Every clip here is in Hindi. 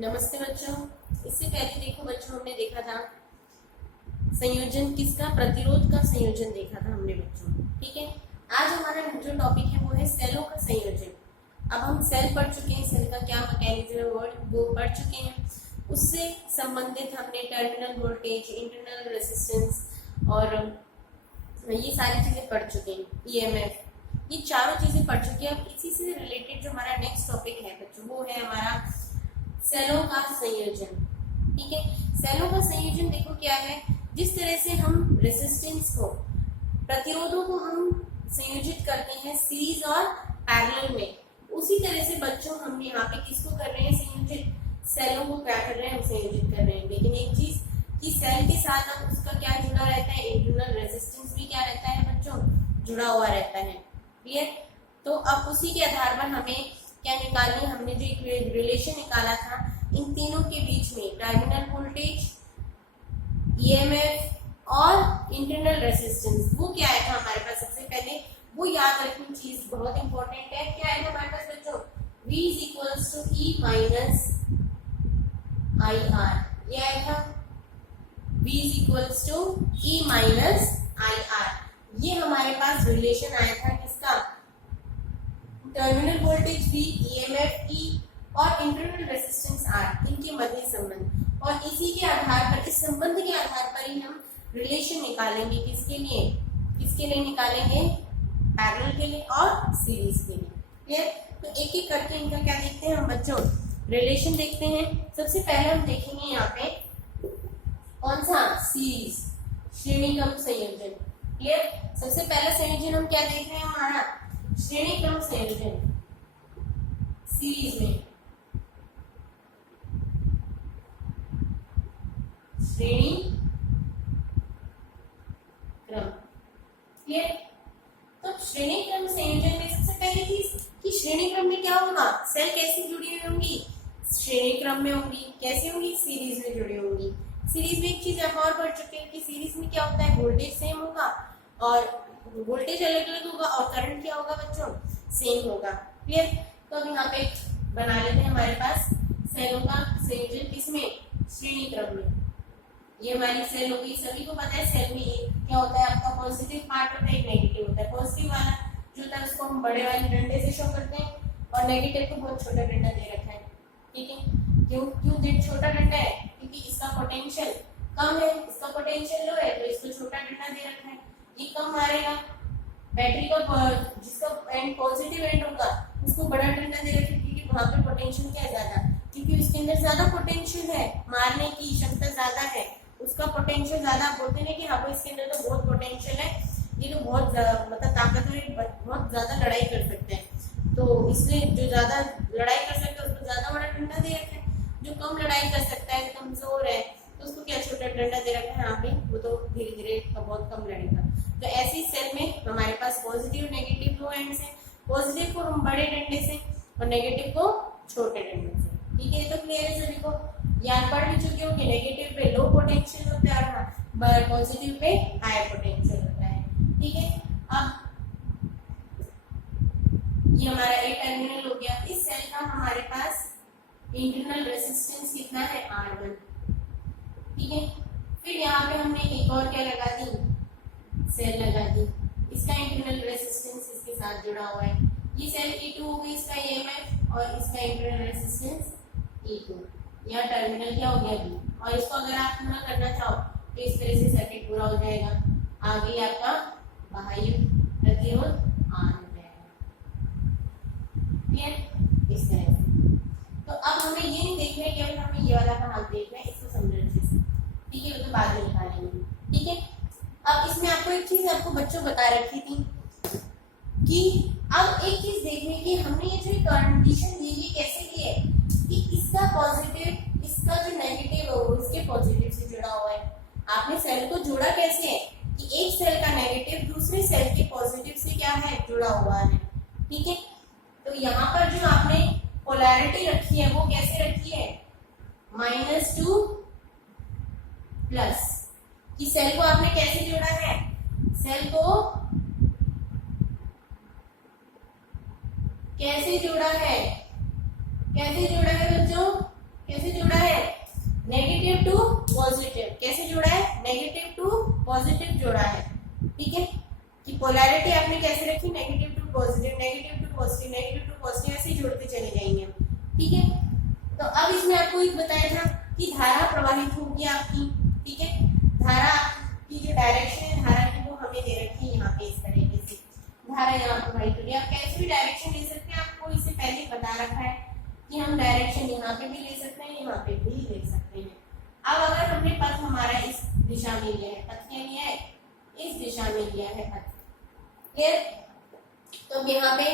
नमस्ते बच्चों। इससे पहले देखो बच्चों, हमने देखा था संयोजन किसका, प्रतिरोध का संयोजन देखा था हमने बच्चों। ठीक है, आज हमारा जो टॉपिक है वो है सेलों का संयोजन। अब हम सेल पढ़ चुके हैं, सेल का क्या मैकेनिज्म वो पढ़ चुके हैं। उससे संबंधित हमने टर्मिनल वोल्टेज, इंटरनल रेजिस्टेंस और ये सारी चीजें पढ़ चुके हैं, ईएमएफ, ये चारों चीजें पढ़ चुके हैं। अब इसी से रिलेटेड जो हमारा नेक्स्ट टॉपिक है बच्चों वो है हमारा सेलों का संयोजन। ठीक है, सेलों का संयोजन देखो क्या है। जिस तरह से हम रेजिस्टेंस को, प्रतिरोधों को हम संयोजित करते हैं सीरीज और पैरेलल में, उसी तरह से बच्चों हम यहाँ पे किसको कर रहे हैं संयोजित, सेलों को क्या कर रहे हैं, हम संयोजित कर रहे हैं। लेकिन एक चीज कि सेल के साथ अब उसका क्या जुड़ा रहता है, इंटरनल रेजिस्टेंस भी क्या रहता है बच्चों, जुड़ा हुआ रहता है। क्लियर? तो अब उसी के आधार पर हमें क्या निकालनी, हमने जो एक रिलेशन निकाला था इन तीनों के बीच में, टर्मिनल वोल्टेज, ईएमएफ और इंटरनल रेजिस्टेंस, वो क्या आया था हमारे पास। सबसे पहले वो याद रखनी चीज बहुत इंपॉर्टेंट है। क्या आया था हमारे पास बच्चों, V is equals to E minus IR। ये आया था V is equals to E minus IR। ये हमारे पास रिलेशन आया था किसका, terminal voltage V, EMF E और इंटरनल रेजिस्टेंस R, इनके मध्य संबंध। और इसी के आधार पर, इस संबंध के आधार पर ही हम रिलेशन निकालेंगे। किसके लिए निकालेंगे, पैरेलल के लिए और सीरीज के लिए। क्लियर? तो एक एक करके इनका क्या देखते हैं हम बच्चों, रिलेशन देखते हैं। सबसे पहले हम देखेंगे यहाँ पे कौन सा, सीरीज, श्रेणी क्रम संयोजन। क्लियर? सबसे पहला संयोजन हम क्या देख रहे हैं, हमारा श्रेणी क्रम संयोजन, सीरीज में, श्रेणी क्रम। क्लियर? तो श्रेणी क्रम संयोजन में सबसे पहली चीज कि श्रेणी क्रम में क्या होगा, सेल कैसे जुड़ी हुई होंगी, श्रेणी क्रम में होंगी। कैसे होंगी, सीरीज में जुड़ी होंगी। सीरीज में एक चीज आप और पढ़ चुके हैं कि सीरीज में क्या होता है, वोल्टेज सेम होगा और वोल्टेज अलग अलग होगा और करंट क्या होगा बच्चों, सेम होगा। क्लियर? तो अब यहाँ पे बना लेते हैं हमारे पास सेलों का संयोजन, किसमें, श्रेणी क्रम में। ये हमारी सेल होगी। सभी को पता है सेल में एक क्या होता है, आपका पॉजिटिव पार्ट होता है, एक नेगेटिव होता है। पॉजिटिव वाला जो होता है उसको हम बड़े वाले डंडे से शो करते हैं और नेगेटिव को बहुत छोटा डंडा दे रखा है। ठीक है, क्यों दे छोटा डंडा है, क्योंकि इसका पोटेंशियल कम है, इसका पोटेंशियल लो है, तो इसको छोटा डंडा दे रखा है। ये कम मारेगा, बैटरी का जिसका एंड पॉजिटिव एंड होगा उसको बड़ा डंडा दे रखा है, क्योंकि वहां पे पोटेंशियल क्या है, ज्यादा, क्योंकि उसके अंदर ज्यादा पोटेंशियल है, मारने की क्षमता ज्यादा है, उसका पोटेंशियल ज्यादा। बोलते हैं कि हाँ इसके अंदर तो बहुत पोटेंशियल है, ये तो बहुत मतलब ताकतवर है, बहुत ज्यादा लड़ाई कर सकते हैं। तो इसलिए जो ज्यादा लड़ाई कर सकता है उसको ज्यादा बड़ा डंडा दे रखा है, जो कम लड़ाई कर सकता है, कमजोर है, तो उसको क्या छोटा डंडा दे रखा है। यहाँ पे वो तो धीरे धीरे बहुत कम लड़ेगा। तो ऐसी सेल में हमारे पास पॉजिटिव नेगेटिव दो एंड्स हैं। पॉजिटिव को हम बड़े डंडे से और नेगेटिव को छोटे डंडे से। ठीक है, तो क्लियर है सभी को। याद पढ़ भी चुके हो कि नेगेटिव पे लो पोटेंशियल होता है और पॉजिटिव पे हाई पोटेंशियल होता है। ठीक है, अब ये हमारा एक टर्मिनल हो गया। इस सेल का हमारे पास इंटरनल रेजिस्टेंस कितना है, R1। ठीक है, फिर यहाँ पे हमने एक और क्या लगा दी, सेल लगा दी, इसका इंटरनल रेजिस्टेंस इसके साथ जुड़ा हुआ है। ये सेल E2 हो गई, इसका EMF और इसका इंटरनल रेजिस्टेंस E2। यहाँ टर्मिनल क्या हो गया B, और इसको अगर आप पूरा करना चाहो तो इस तरह से सर्किट पूरा हो जाएगा। आगे आपका बाह्य प्रतिरोध R हो जाएगा। क्लियर? इस तरह से। तो अब हमें ये नहीं देखना है, केवल हमें ये वाला भाग देखना है, इसको समझने से। ठीक है, वो तो बाद में निकालेंगे। ठीक है, अब इसमें आपको एक चीज आपको बच्चों बता रखी थी कि अब एक चीज देखने की, हमने ये जो कंडीशन दी है कैसे की है कि इसका पॉजिटिव, इसका जो नेगेटिव है वो इसके पॉजिटिव से जुड़ा हुआ है। आपने सेल को जोड़ा कैसे है कि एक सेल का नेगेटिव दूसरे सेल के पॉजिटिव से क्या है, जुड़ा हुआ है। ठीक है, तो यहाँ पर जो आपने पोलैरिटी रखी है वो कैसे रखी है, -2 प्लस, कि सेल को आपने कैसे जोड़ा है, सेल को कैसे जोड़ा है, कैसे जोड़ा है बच्चों, कैसे पोलैरिटी आपने कैसे रखी, negative to positive, negative to positive, negative to positive, ऐसे ही जोड़ते चले जाएंगे हम, ठीक है। तो अब इसमें आपको एक बताया था कि धारा प्रवाहित होगी आपकी, ठीक है। धारा की जो डायरेक्शन है धारा की वो हमें दे रखी है यहाँ पे इस तरीके से, धारा यहाँ प्रवाहित होगी। आप कैसे भी डायरेक्शन ले सकते हैं, आपको इससे पहले बता रखा है कि हम डायरेक्शन यहाँ पे भी ले सकते हैं, यहाँ पे भी ले सकते हैं। अब अगर हमने पथ हमारा इस दिशा में लिया है, पथ क्या लिया है, इस दिशा में लिया है पथ, क्लियर। तो यहाँ पे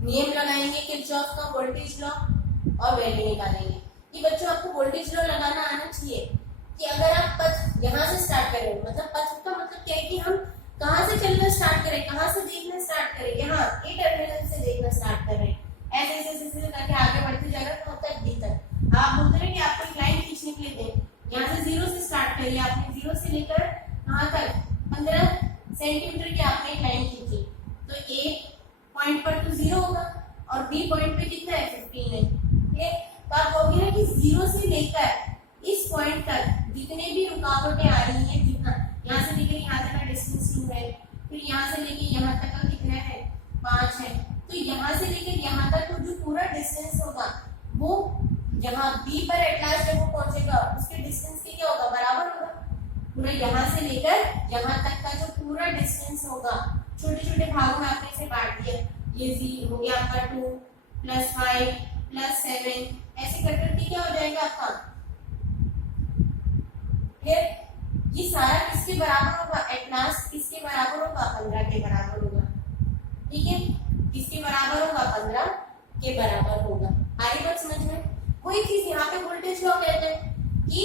नियम लगाएंगे किरचॉफ का वोल्टेज लॉ और वैल्यू निकालेंगे। कि बच्चों आपको वोल्टेज लॉ लगाना आना चाहिए कि अगर आप पथ यहाँ से स्टार्ट करें, मतलब पथ का मतलब क्या है कि हम कहाँ से चलना स्टार्ट करें, कहाँ से देखना स्टार्ट करें, यहाँ ए टर्मिनल से देखना स्टार्ट कर रहे हैं, ऐसे ऐसे ऐसे करके आगे बढ़ते जाएगा कहाँ तक, डी तक। आप बोलते हैं कि आपको एक लाइन खींचने के लिए दें, यहाँ से 0 से स्टार्ट करिए, आपने 0 से लेकर कहाँ तक 15 सेंटीमीटर की आपने एक लाइन खींची, तो ए पॉइंट पर तो 0 होगा और बी पॉइंट पे कितना है 15 है, ठीक। तो आप कहोगे ना कि 0 से लेकर इस पॉइंट तक जितने भी रुकावटें आ रही हैं, जितना यहाँ से लेकर यहाँ तक का डिस्टेंस 2 है, फिर यहाँ से लेकर यहाँ तक का कितना है 5 है, तो यहाँ से लेकर यहाँ तक तो जो पूरा डिस्टेंस होगा वो यहाँ बी पर एट लास्ट जब वो पहुंचेगा उसके डिस्टेंस के क्या होगा, बराबर होगा। पूरा यहाँ से लेकर यहाँ तक का जो पूरा डिस्टेंस होगा, छोटे छोटे भागों में आपने इसे बांट दिया, ये जी हो गया आपका 2 + 5 + 7, ऐसे कर करके क्या हो जाएगा आपका, फिर ये सारा किसके बराबर होगा, एट लास्ट किसके बराबर होगा, 15 के बराबर होगा, ठीक है। किसके बराबर होगा, 15 के बराबर होगा। आ रही बात समझ में। कोई चीज यहाँ पे वोल्टेज लॉ कहते हैं कि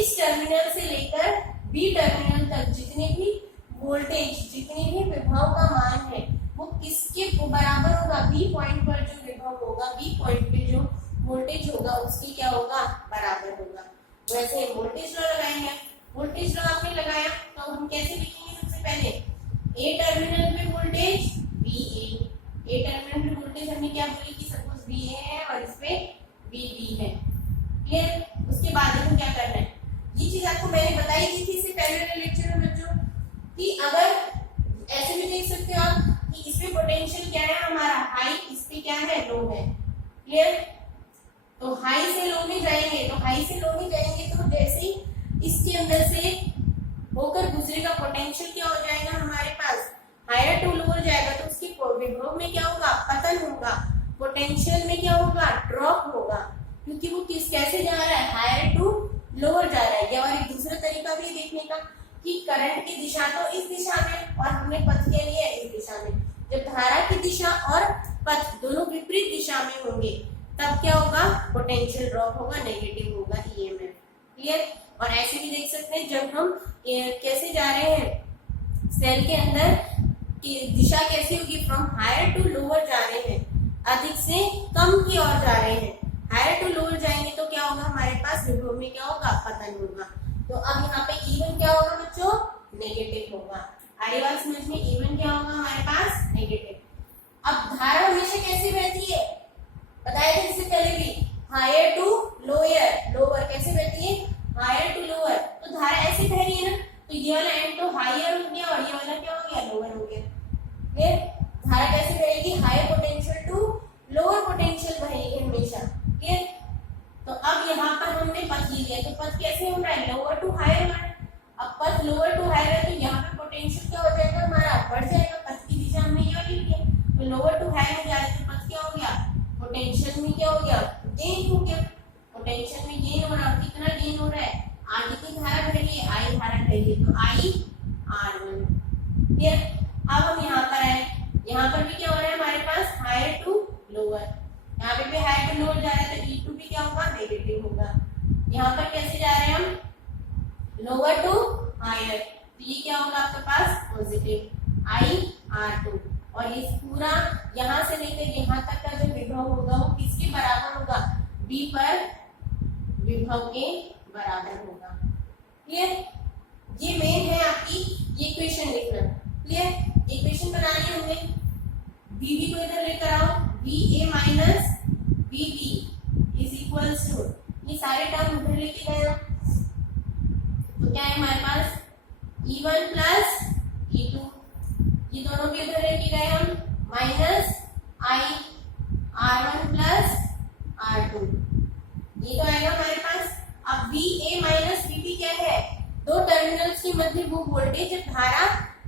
इस टर्मिनल से लेकर बी टर्मिनल तक जितने भी वोल्टेज, जितने भी विभव का मान है वो किसके बराबर होगा, बी पॉइंट पर जो विभव होगा, बी पॉइंट पे जो वोल्टेज होगा उसकी क्या होगा, बराबर होगा। वैसे वोल्टेज लॉ लगाएंगे। वोल्टेज लॉ आपने लगाया तो हम कैसे लिखेंगे, सबसे पहले ए टर्मिनल पे वोल्टेज ए टर्मिनल पे वोल्टेज हमने क्या बोली कि सपोज बी है और इस पे बी है, क्लियर। उसके बाद हम क्या करना है, ये चीज आपको मैंने बताई थी इससे पहले वाले लेक्चर में बच्चों, कि अगर ऐसे भी देख सकते हो आप कि इस पे पोटेंशियल क्या है हमारा हाई, इस पे क्या है लो है, क्लियर। तो हाई से लो में जाएंगे, तो हाई से लो में जाएंगे तो जैसे ही इसके अंदर से होकर गुजरेगा पोटेंशियल क्या हो जाएगा हमारे पास, हायर टू लोअर जाएगा, तो उसके विभव में क्या होगा, पतन होगा, पोटेंशियल में क्या होगा, ड्रॉप होगा, क्योंकि वो किस कैसे जा रहा है, हायर टू लोअर जा रहा है। और एक दूसरा तरीका भी देखने का कि करंट की दिशा तो इस दिशा में और हमने पथ के लिए इस दिशा में, जब धारा की दिशा और पथ दोनों विपरीत दिशा में होंगे तब क्या होगा, पोटेंशियल ड्रॉप होगा, नेगेटिव होगा ईएमएफ, क्लियर। और ऐसे भी देख सकते हैं जब हम कैसे जा रहे हैं सेल के अंदर की दिशा कैसी होगी, फ्रॉम हायर टू लोअर जा रहे हैं, अधिक से कम की ओर जा रहे हैं, हायर टू लोअर जाएंगे तो क्या होगा, हमारे पास विभव में क्या होगा, पतन होगा। तो अब यहाँ पे इवन क्या होगा बच्चों, नेगेटिव होगा। आगे बात समझ में, इवन क्या होगा हमारे पास, नेगेटिव। अब धारा हमेशा कैसी बहती है, बताया था इससे पहले भी, हायर टू लोअर, लोअर कैसे बहती है, हायर टू लोअर। तो धारा ऐसे बह रही है ना, तो ये वाला एंड तो हायर हो गया और ये वाला क्या हो गया, लोअर हो गया, फिर धारा कैसे बहेगी, higher potential to lower potential बहेगी हमेशा, क्लियर। तो अब यहाँ पर हमने पथ लिया, तो पथ कैसे हो रहा है, लोअर टू हायर हो रहा है। अब पथ लोअर टू हायर है तो यहाँ पे पोटेंशियल क्या हो जाएगा हमारा, बढ़ जाएगा, पथ की दिशा हमने ये वाली ली है, तो लोअर टू हायर में जा रहे तो पथ क्या हो गया, पोटेंशियल में क्या हो गया, गेन हो गया, पोटेंशियल में गेन हो रहा है। कितना गेन हो रहा है, आगे की धारा बढ़ रही है, आई धारा बढ़ रही है, तो आई R1, क्लियर। अब हम यहाँ पर आए, यहाँ पर भी क्या हो रहा है हमारे पास, हायर टू लोअर, यहाँ पे भी हायर टू लोअर जा रहा है तो E2 भी क्या होगा, नेगेटिव होगा। यहाँ पर कैसे जा रहे हैं हम, लोअर टू हायर, तो ये क्या होगा आपके पास, पॉजिटिव IR2। और इस पूरा यहाँ से लेकर यहाँ तक का जो विभव होगा वो किसके बराबर होगा, B पर विभव के बराबर होगा, क्लियर। ये मेन है आपकी ये इक्वेशन लिखना, क्लियर। इक्वेशन बनानी है हमने, VB को इधर लेकर आओ, VA minus VB is equals to, ये सारे टर्म उधर लेके गए हो तो क्या है हमारे पास, E1 प्लस E2, ये दोनों भी आई R1 प्लस R2, ये तो आएगा हमारे पास। अब VA माइनस VB क्या है? दो टर्मिनल्स के मध्य वो वोल्टेज जब धारा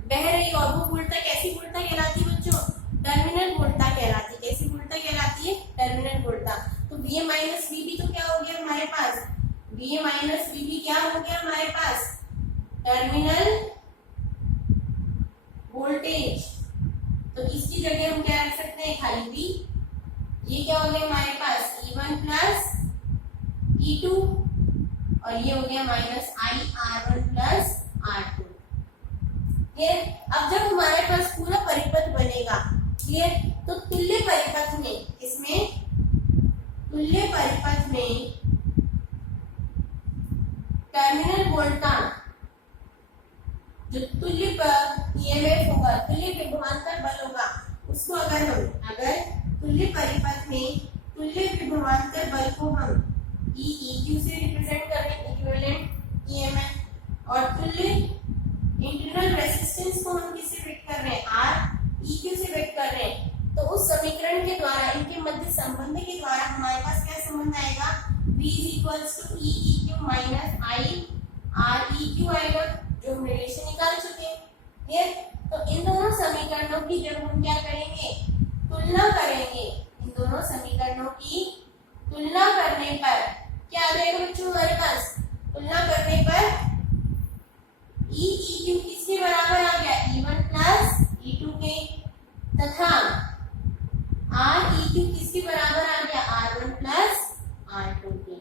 बह रही और वो वोल्टता कैसी वोल्टता कहलाती है बच्चों? टर्मिनल वोल्टता कहलाती है। कैसी वोल्टता कहलाती है? टर्मिनल वोल्टता। तो VA माइनस VB तो क्या हो गया हमारे पास? VA माइनस VB क्या हो गया हमारे पास? Terminal voltage. तो इसकी जगह हम क्या रख सकते हैं? खाली V। ये क्या हो गया हमारे पास? E1 प्लस E2 और ये हो गया minus I R1 plus R2। Clear? अब जब हमारे पास पूरा परिपथ बनेगा, क्लियर, तो तुल्य परिपथ में, इसमें तुल्य परिपथ में टर्मिनल वोल्टा जो तुल्य ईएमएफ होगा, तुल्य विभवांतर बल होगा, उसको अगर तुल्य परिपथ में तुल्य विभवांतर बल को हम EQ से रिप्रेजेंट कर रहे हैं, इक्विवेलेंट ईएमएफ, और तुल्य इंटरनल रेजिस्टेंस को हम किससे व्यक्त कर रहे हैं? REQ से व्यक्त कर रहे हैं। तो उस समीकरण के द्वारा, इनके मध्य संबंध के द्वारा हमारे पास क्या संबंध आएगा? V = EEQ minus I REQ आएगा, जो हम रिलेशन निकाल चुके हैं। क्लियर? तो इन दोनों समीकरणों की जब हम क्या करेंगे? तुलना करेंगे। इन दोनों समीकरणों की तुलना करने पर क्या आ जाएगा बच्चों हमारे पास? तुलना करने पर EEQ किसके बराबर आ गया? E1 प्लस E2 के, तथा REQ किसके बराबर आ गया? R1 प्लस R2 के।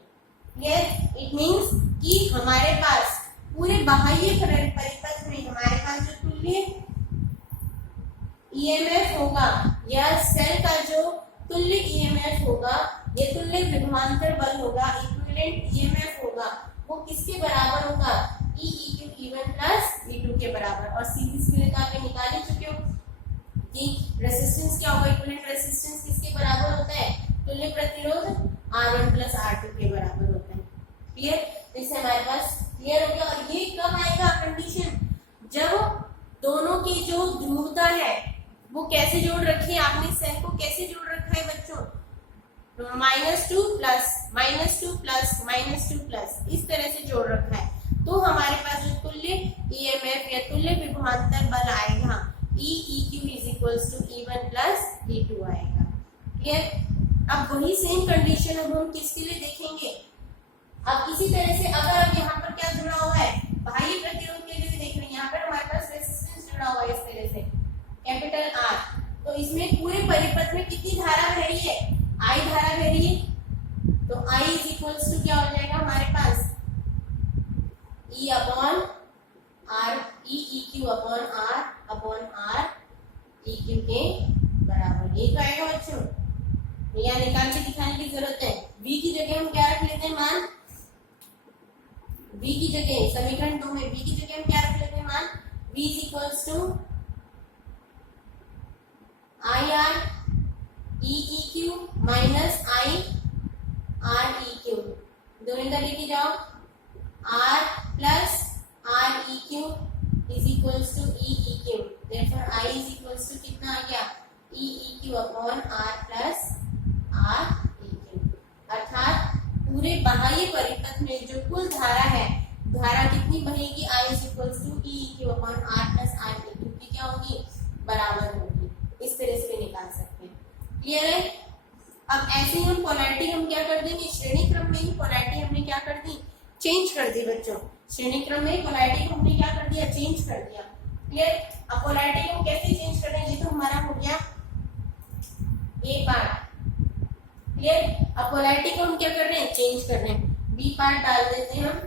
क्लियर? इट मींस कि हमारे पास पूरे बाह्य परिपथ में हमारे पास जो तुल्य ईएमएफ होगा या सेल का जो तुल्य ईएमएफ होगा, ये तुल्य विभवांतर बल होगा, इक्विवेलेंट ईएमएफ होगा, वो किसके बराबर होगा? EEQ E1 प्लस E2 के बराबर। और सीरीज के लिए तो आप निकाल ही चुके हो कि रेजिस्टेंस क्या होगा? इक्विवेलेंट रेजिस्टेंस किसके बराबर होता है? तुल्य प्रतिरोध R1 प्लस R2 के बराबर होता है। क्लियर? तो इससे हमारे पास क्लियर हो गया। और ये कब आएगा कंडीशन? जब दोनों की जो ध्रुवता है वो कैसे जोड़ रखी है? आपने सेल को कैसे जोड़ रखा है बच्चों? -2 प्लस -2 प्लस -2 प्लस, इस तरह से जोड़ रखा है। तो हमारे पास जो तुल्य ईएमएफ या तुल्य विभवांतर बल आएगा EEQ = E1 प्लस E2 आएगा। क्लियर? अब वही सेम कंडीशन अब हम किसके लिए देखेंगे? अब इसी तरह से अगर अब यहाँ पर क्या जुड़ा हुआ है? बाह्य प्रतिरोध के लिए देख रहे हैं। यहाँ पर हमारे पास रेजिस्टेंस जुड़ा हुआ है इस तरह से, कैपिटल R। तो इसमें पूरे परिपथ में कितनी धारा बह रही है? I धारा बह रही है। तो I = क्या हो जाएगा हमारे पास? E upon R, EEQ upon R EQ के बराबर। ये तो आएगा बच्चों, यहाँ निकाल के दिखाने की जरूरत है। V की जगह हम क्या रख लेते हैं मान? V की जगह समीकरण 2 में V की जगह हम क्या रख लेते हैं मान? V = IR EEQ minus I REQ, दोनों का लेके जाओ। R plus REQ = EEQ, therefore I = कितना आ गया? EEQ upon R plus REQ। अर्थात पूरे बाह्य परिपथ में जो कुल धारा है, धारा कितनी बहेगी? I = EEQ upon R plus REQ की क्या होगी? बराबर होगी। इस तरह से भी निकाल सकते हैं। क्लियर है? अब ऐसे ही पोलैरिटी हम क्या कर देंगे? श्रेणी क्रम में ही पोलैरिटी हमने क्या कर दी? चेंज कर दी बच्चों। श्रेणी क्रम में पोलैरिटी को हमने क्या कर दिया? चेंज कर दिया। क्लियर? अब पोलैरिटी को कैसे चेंज कर देंगे? ये तो हमारा हो गया ए पार्ट। क्लियर? अब पोलैरिटी को हम क्या कर रहे हैं? चेंज कर रहे हैं। बी पार्ट डाल देते हैं हम।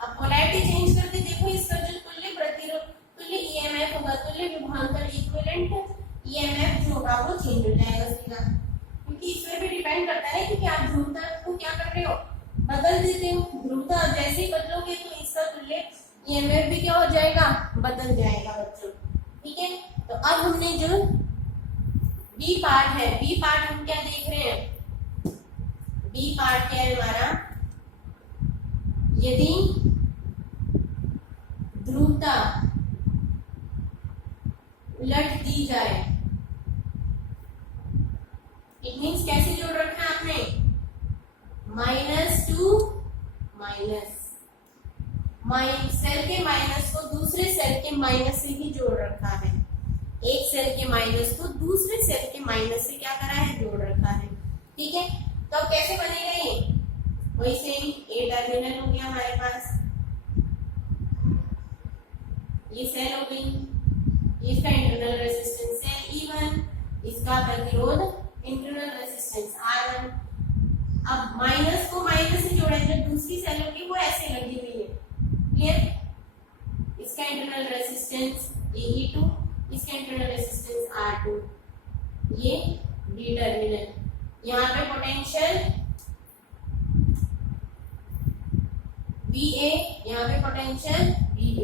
अब पोलैरिटी चेंज करते, देखो इसका जो तुल्य प्रतिरोध, तुल्य ईएमएफ होगा, तुल्य विभवांतर इक्विवेलेंट ईएमएफ जो होगा वो चेंज हो जाएगा सीधा, क्योंकि इस पर भी डिपेंड करता है कि आप ध्रुवता को क्या कर रहे हो? बदल देते हो। ध्रुवता जैसे ही बदलोगे तो इसका तुल्य ईएमएफ भी क्या हो जाएगा? बदल जाएगा बच्चों। ठीक है? तो अब हमने जो बी पार्ट है, बी पार्ट हम क्या देख रहे हैं? बी पार्ट क्या है हमारा? यदि ध्रुवता उलट दी जाए इट मीन्स कैसे जोड़ रखा है आपने, माइनस टू माइनस, सेल के माइनस को दूसरे सेल के माइनस से ही जोड़ रखा है, एक सेल के माइनस को दूसरे सेल के माइनस से क्या करा है, जोड़ रखा है। ठीक है, तो अब कैसे बनेगा ये, वही सेम ए टर्मिनल हो गया हमारे पास, ये सेल हो गई, इसका इंटरनल रेजिस्टेंस है E1, इसका प्रतिरोध इंटरनल रेजिस्टेंस R1। अब माइनस को माइनस से जोड़ा, जो दूसरी सेल होगी वो ऐसे लगी हुई है, क्लियर। इसका इंटरनल रेजिस्टेंस E2, इसका इंटरनल रेजिस्टेंस R2, ये डी टर्मिनल, यहाँ पे पोटेंशियल VA, यहाँ पे पोटेंशियल VB।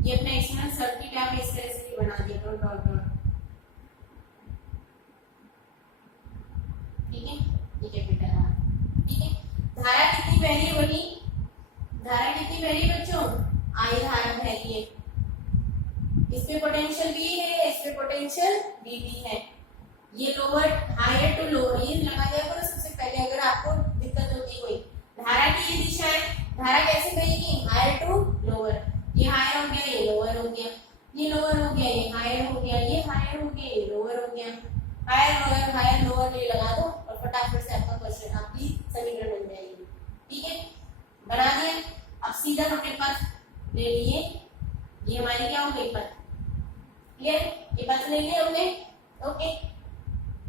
ये अपना एक्सटर्नल सर्किट आप इस तरह से भी बना दिया करो, डॉट डॉट। ठीक है, ये कैपिटल R। ठीक है, धारा कितनी बह रही बोली, धारा कितनी बह रही बच्चों, I धारा बह रही है, इस पे पोटेंशियल V है, इस पे पोटेंशियल VB है। ये लोअर हायर टू लोअर, ये लगा दिया करो सबसे पहले अगर आपको दिक्कत होती कोई। धारा की ये दिशा है, धारा कैसे बहेगी, हायर टू लोअर, ये हायर हो गया, ये लोअर हो गया, ये लोअर हो गया, ये हायर हो गया, ये हायर हो गया, ये लोअर हो गया, हायर लोअर ये लगा दो और फटाफट से आपका क्वेश्चन, आपकी समीकरण बन जाएगी। ठीक है, बना दिया। अब सीधा हमने पथ ले लिए, ये हमारी क्या हो गई, पथ, क्लियर, ये पथ ले लिए हमने। ओके,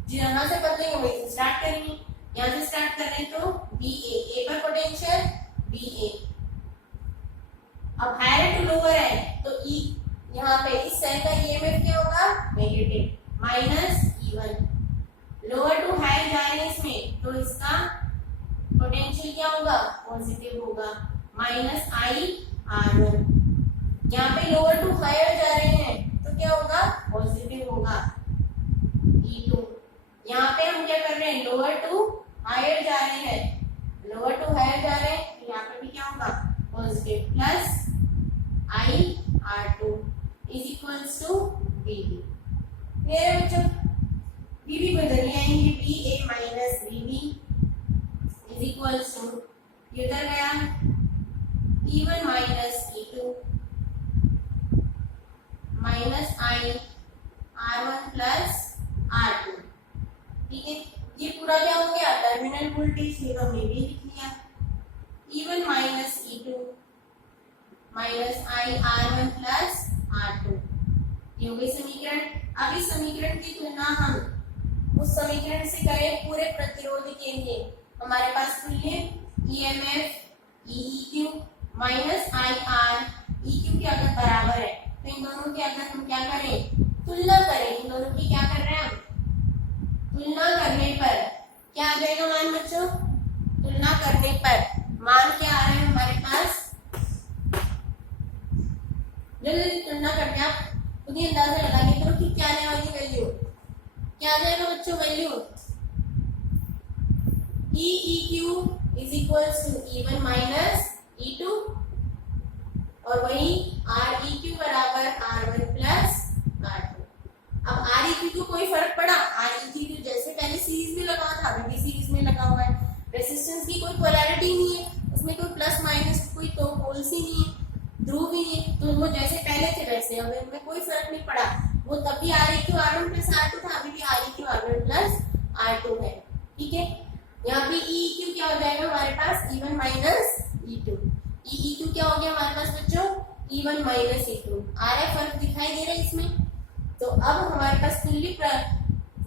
जहां से पथ लेंगे वहीं से स्टार्ट करेंगे, यहाँ से स्टार्ट कर रहे हैं तो BA, ए पर पोटेंशियल BA। अब हायर टू लोअर है तो E, यहाँ पे इस सेल का EMF क्या होगा, negative, minus E1। Lower to higher जा रहे हैं इसमें तो इसका पोटेंशियल क्या होगा, पॉजिटिव होगा, माइनस IR1। यहाँ पे लोअर टू हायर जा रहे हैं तो क्या होगा, पॉजिटिव होगा, E2। यहाँ पे हम क्या कर रहे हैं, लोअर टू हायर जा रहे हैं, लोअर टू हायर जा रहे हैं तो यहाँ पे भी क्या होगा, positive, plus IR2 is equals to VB। Clear है बच्चों, VB को इधर ले आएंगे, VA minus VB is equals to, ये उधर गया E1 minus E2 minus IR1 plus R2। ठीक है, ये पूरा क्या हो गया, टर्मिनल वोल्टेज, ये हमने भी लिख लिया, E1 minus E2 minus IR1 plus R2, ये हो गई समीकरण। अब इस समीकरण की तुलना हम उस समीकरण से करें पूरे प्रतिरोध के लिए, हमारे पास तुल्य EMF EQ minus IR, EQ के अगर बराबर है तो इन दोनों के अगर हम क्या करें, तुलना करें, इन दोनों की क्या कर रहे हैं हम, तुलना करने पर क्या आ जाएगा मान बच्चों, तुलना करने पर मान क्या आ रहा है हमारे पास, जल्दी तुलना करके आप खुद ही अंदाजा लगाइए करो कि क्या आने वाली वैल्यू, क्या आ जाएगा बच्चों value, EEQ is equals to E1 minus E2 और वही REQ बराबर R1 प्लस R2। अब REQ को कोई फर्क पड़ा, REQ जैसे पहले सीरीज में लगा था अभी भी सीरीज में लगा हुआ है, रेजिस्टेंस की कोई पोलैरिटी नहीं है, उसमें कोई प्लस माइनस कोई तो पोल्स ही नहीं है, ध्रुव ही है, तो वो जैसे पहले थे वैसे अब उनमें कोई फर्क नहीं पड़ा, वो तब भी REQ R1 प्लस R2 था, अभी भी REQ R1 प्लस R2 है। ठीक है, यहाँ पे EEQ क्या हो जाएगा हमारे पास, E1 माइनस E2, EEQ क्या हो गया हमारे पास बच्चों, E1 माइनस E2। आ रहा है फर्क दिखाई दे रहा है इसमें। तो अब हमारे पास तुल्य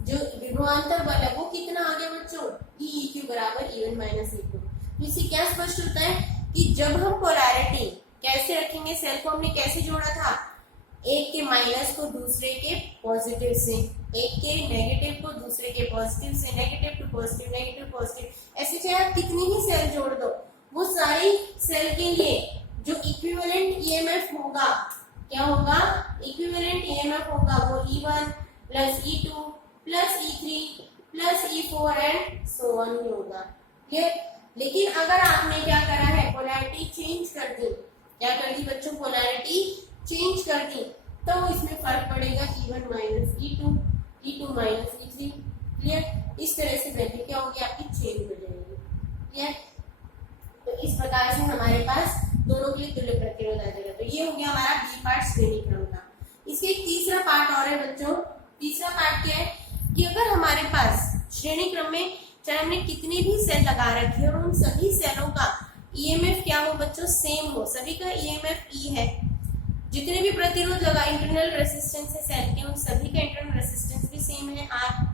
जो विभवांतर बल है वो कितना आ गया बच्चों, EEQ बराबर E1 माइनस E2। इससे क्या स्पष्ट होता है कि जब हम पोलैरिटी कैसे रखेंगे, सेल को हमने कैसे जोड़ा था, एक के माइनस को दूसरे के पॉजिटिव से, एक के नेगेटिव को दूसरे के पॉजिटिव से, negative to positive, negative positive, ऐसे चाहे आप कितनी ही सेल जोड़ दो, वो सारी सेल के लिए जो इक्विवेलेंट ईएमएफ होगा क्या होगा, इक्विवेलेंट ईएमएफ होगा वो E1 plus E2 plus E3 plus E4 and so on ही होगा। क्लियर, लेकिन अगर आपने क्या करा है, पोलैरिटी चेंज कर दी, क्या कर दी बच्चों, पोलैरिटी चेंज कर दी, तो इसमें फर्क पड़ेगा E1 minus E2, E2 minus E3। Clear, इस तरह होगी आपकी चेंज हो जाएगी। क्लियर? तो इस प्रकार से हमारे पास दोनों के लिए तुल्य प्रतिरोध आ जाएगा। तो ये हो गया हमारा बी पार्ट श्रेणी क्रम का। इसके एक तीसरा पार्ट और है बच्चों। तीसरा पार्ट क्या है कि अगर हमारे पास श्रेणी क्रम में चाहे हमने कितने भी सेल लगा रखे हैं और उन सभी सेलों का ईएमएफ क्या हो बच्चों, सेम हो, सभी का ईएमएफ ई है, जितने भी प्रतिरोध लगा इंटरनल रेजिस्टेंस है सेल के उन सभी का इंटरनल रेजिस्टेंस भी सेम है आर।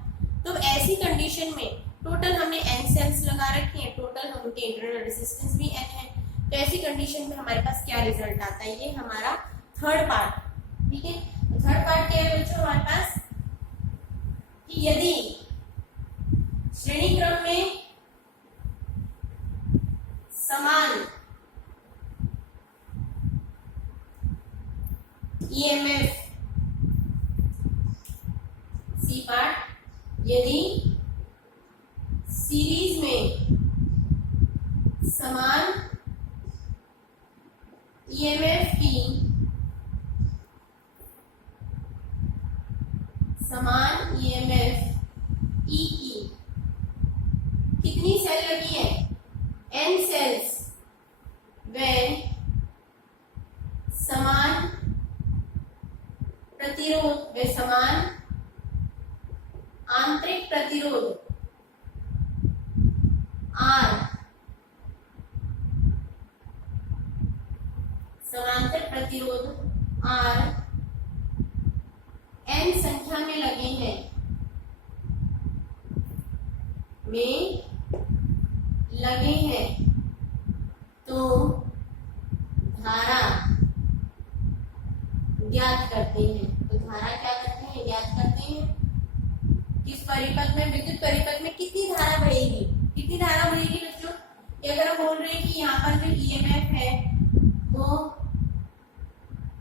तो ऐसी कंडीशन में टोटल हमने एन सेल्स लगा रखे हैं, टोटल उनके इंटरनल रेजिस्टेंस भी एन है। तो ऐसी कंडीशन में हमारे पास क्या रिजल्ट आता है, ये हमारा थर्ड पार्ट। ठीक है, तो थर्ड पार्ट क्या है बच्चों हमारे पास कि यदि श्रेणी क्रम में समान ईएमएफ सी पार्ट, यदि सीरीज में समान ईएमएफ की समान ईएमएफ ई की कितनी सेल लगी है, एन सेल्स, व्हेन समान प्रतिरोध व समान आंतरिक प्रतिरोध आर, समांतर प्रतिरोध आर एन संख्या में लगे हैं तो धारा ज्ञात करते हैं। तो धारा क्या करते हैं, ज्ञात करते हैं। किस परिपथ में, विद्युत परिपथ में कितनी धारा बहेगी, कितनी धारा बहेगी बच्चों, ये अगर हम बोल रहे हैं कि यहाँ पर जो ईएमएफ है वो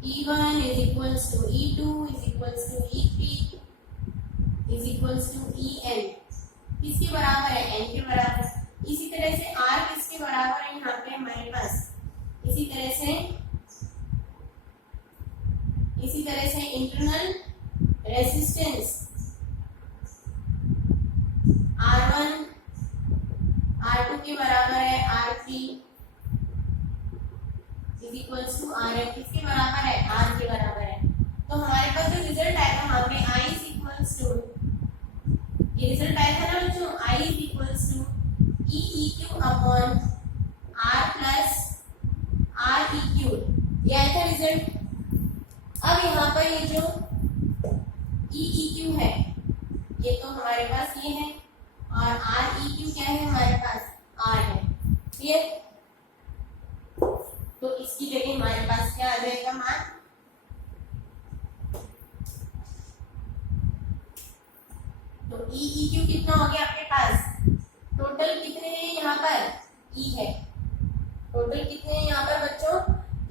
E1 is equals to E2 is equals to E3 is equals to En, किसके बराबर है, n के बराबर। इसी तरह से R किसके बराबर है यहाँ पे हमारे पास, इसी तरह से इंटरनल रेजिस्टेंस R1 R2 के बराबर है, R3 is equals to RF किसके बराबर है, R के बराबर है। तो हमारे पास जो रिजल्ट आएगा वहां पे I इज इक्वल्स टू, ये रिजल्ट आएगा ना बच्चों, I is equals to EEQ upon R plus REQ, ये आया था रिजल्ट। अब यहाँ पर ये जो EEQ है ये तो हमारे पास ये है और REQ क्या है हमारे पास, R है। क्लियर? तो इसकी जगह हमारे पास क्या आ जाएगा मान, तो EEQ कितना हो गया आपके पास, टोटल कितने हैं यहाँ पर, E है, टोटल कितने हैं यहाँ पर बच्चों,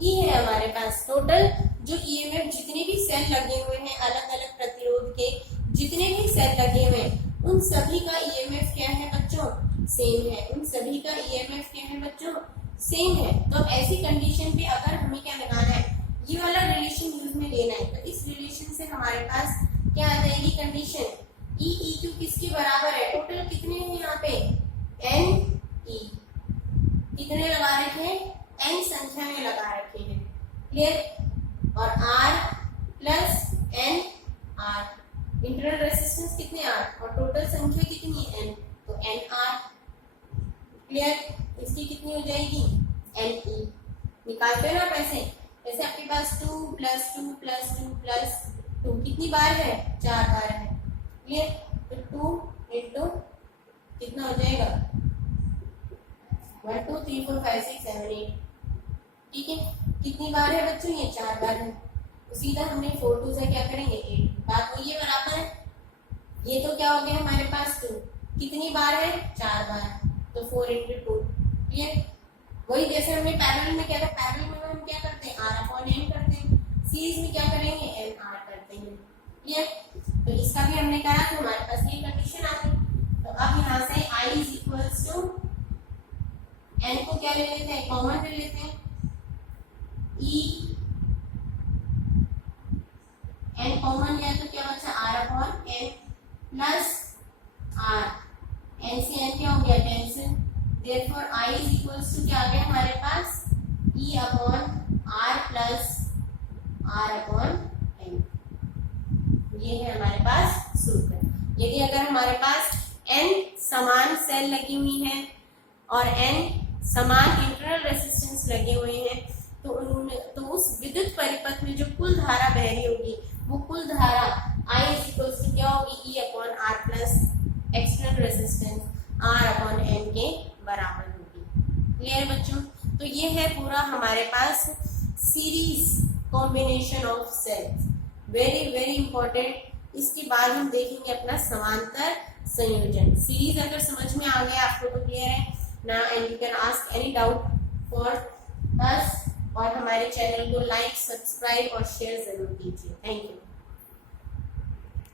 E है हमारे पास। टोटल जो ईएमएफ जितने भी सेल लगे हुए हैं अलग अलग प्रतिरोध के, जितने भी सेल लगे हुए हैं उन सभी का ईएमएफ क्या है बच्चों, सेम है, उन सभी का ईएमएफ क्या है बच्चों, सेम है। तो ऐसी कंडीशन पे अगर हमें क्या लगाना है, ये वाला रिलेशन यूज में लेना है, तो इस रिलेशन से हमारे पास क्या आ जाएगी कंडीशन, EEQ किसके बराबर है, टोटल कितने हैं यहाँ पे, NE, कितने लगा रखे हैं, N संख्या में लगा रखे हैं। क्लियर? और R plus N R, internal resistance कितने R और टोटल संख्या कितनी N, तो NR। क्लियर? इसकी कितनी हो जाएगी, NE। निकालते हैं ना पैसे, जैसे आपके पास 2 प्लस 2 प्लस 2 प्लस 2 कितनी बार है, 4 बार है। क्लियर? तो 2 इंटू कितना हो जाएगा, 1 2 3 4 5 6 7 8। ठीक है, कितनी बार है बच्चों, ये 4 बार है। तो सीधा हमने 4 2 से क्या करेंगे 8, बात वही है बराबर है। ये तो क्या हो गया हमारे पास 2, कितनी बार है, 4 बार, तो 4 इंटू 2। क्लियर? वही जैसे हमने पैरेलल में क्या था, पैरेलल में हम क्या करते हैं, R अपॉन N करते हैं, सीरीज में क्या करेंगे, NR करते हैं। क्लियर? तो इसका भी हमने करा तो हमारे पास ये कंडीशन आ गई। तो अब यहाँ से I is equals to N को क्या ले लेते हैं, कॉमन ले लेते हैं, E N कॉमन लिया तो क्या बचा, R upon N plus R, N से N क्या therefore I is equals to क्या आ गया हमारे पास E upon R plus R upon N। ये है हमारे पास सूत्र। यदि अगर हमारे पास n समान सेल लगी हुई हैं और n समान इंटरनल रेजिस्टेंस लगे हुए हैं तो उस विद्युत परिपथ में जो कुल धारा बह रही होगी वो कुल धारा I इज इक्वल्स टू क्या होगी E upon R plus external resistance R upon N के बराबर होगी। क्लियर बच्चों? तो ये है पूरा हमारे पास series combination of cells, very very important. इसके बाद हम देखेंगे अपना समांतर संयोजन। सीरीज अगर समझ में आ गया आपको तो क्लियर है ना, and you can ask any doubt for us. और हमारे चैनल को लाइक, सब्सक्राइब और शेयर जरूर कीजिए। Thank you.